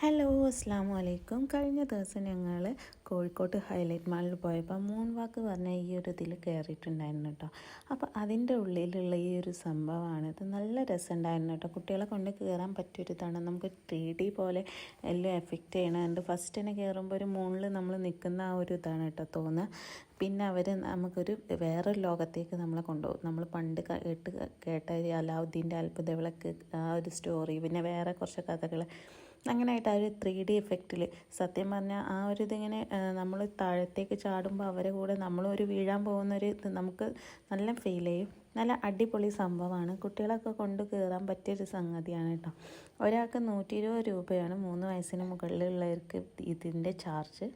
Hello അസ്സാം വലൈക്കും. കഴിഞ്ഞ ദിവസം ഞങ്ങൾ കോഴിക്കോട്ട് ഹൈലൈറ്റ് മാളിൽ പോയപ്പോൾ മൂൺ വാക്ക് പറഞ്ഞ ഈ ഒരു ഇതിൽ കയറിയിട്ടുണ്ടായിരുന്നു കേട്ടോ. അപ്പോൾ അതിൻ്റെ ഉള്ളിലുള്ള ഈ ഒരു സംഭവമാണ്. ഇത് നല്ല രസമുണ്ടായിരുന്നു കേട്ടോ. കുട്ടികളെ കൊണ്ട് കയറാൻ പറ്റിയൊരിതാണ്. നമുക്ക് 3D പോലെ എല്ലാം എഫക്റ്റ് ചെയ്യണമുണ്ട്. ഫസ്റ്റ് തന്നെ കയറുമ്പോൾ ഒരു മൂണിൽ നമ്മൾ നിൽക്കുന്ന ആ ഒരു ഇതാണ് കേട്ടോ തോന്നുക. പിന്നെ അവർ നമുക്കൊരു വേറൊരു ലോകത്തേക്ക് നമ്മളെ കൊണ്ടുപോകും. നമ്മൾ പണ്ട് കേട്ട അലാവുദ്ദീൻ്റെ അത്ഭുത വിളക്ക് ആ ഒരു സ്റ്റോറി, പിന്നെ വേറെ കുറച്ച് കഥകൾ, അങ്ങനെയായിട്ട് ആ ഒരു 3D എഫക്റ്റിൽ സത്യം പറഞ്ഞാൽ ആ ഒരു ഇതിങ്ങനെ നമ്മൾ താഴത്തേക്ക് ചാടുമ്പോൾ അവരെ കൂടെ നമ്മളൊരു വീഴാൻ പോകുന്നൊരു ഇത് നമുക്ക് നല്ല ഫീൽ ചെയ്യും. നല്ല അടിപൊളി സംഭവമാണ്. കുട്ടികളൊക്കെ കൊണ്ട് കയറാൻ പറ്റിയൊരു സംഗതിയാണ് കേട്ടോ. ഒരാൾക്ക് 120 രൂപയാണ് 3 വയസ്സിന് മുകളിലുള്ളവർക്ക് ഇതിൻ്റെ ചാർജ്.